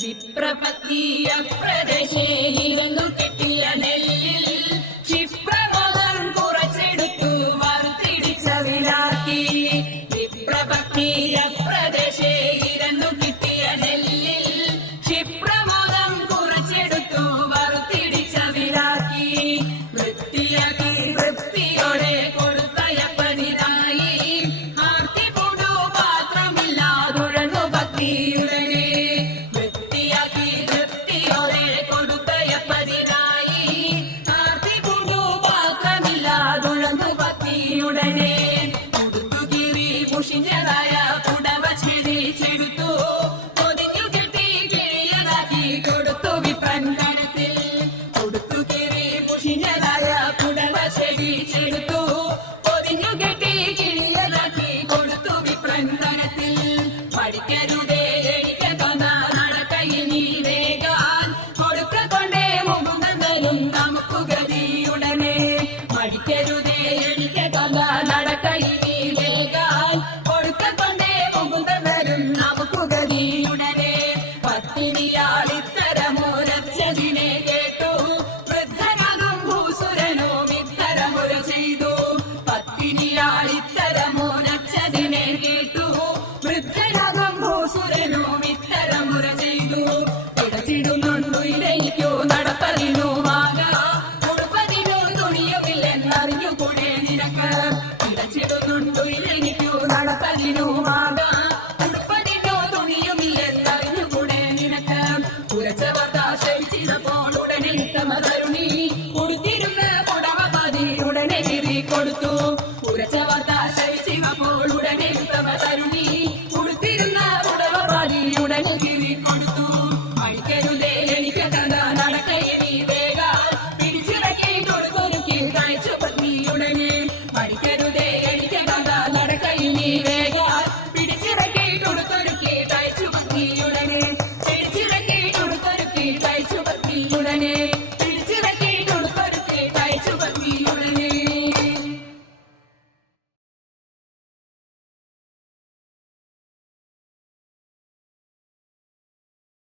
വിപ്രപത്നീയ പ്രദേശേ ഇരുന്നു കിട്ടിയ നെല്ലിൽ ക്ഷിപ്രബലം കുറച്ചെടുത്തു വറുത്തിടിച്ച വിളാക്കി. വിപ്രപത്തിയ പ്രദേശേ ഇരുന്നു കിട്ടിയ നെല്ലിൽ ക്ഷിപ്രബലം കുറച്ചെടുത്തു വറുത്തിടിച്ച വിളാക്കി. വൃത്തിയാക്കി വൃത്തിയോടെ കൊടുത്തയപ്പനിതായി. ആർത്തിപൂടു പാത്രമില്ലാതുഴന്നു ഭക്തിയുടനെ Yeah, I പാളിത്തരമോനച്ചതിനെ കേട്ടു. വൃദ്ധരകമ്പോ സുരനോ ഇത്തരമുര ചെയ്തു. ഇടച്ചിടുന്നുണ്ടു ഇരയിക്കോ നടപ്പതിനോ മാക ഉടുപ്പതിനോ തുണിയുമില്ലെന്നറിഞ്ഞു കൂടെ നിനക്ക്. ഇടച്ചിടുന്നുണ്ടു ഇരയിക്കോ നടപ്പതിനോ മാക ഉടുപ്പതിനോ തുണിയുമില്ലെന്നറിഞ്ഞു കൂടെ നിനക്ക്. ഉരച്ചവർ ആശ്രയിച്ചിരുപ്പോൾ ഉടനെ തമകൾ కొడుతూ ఉరచవత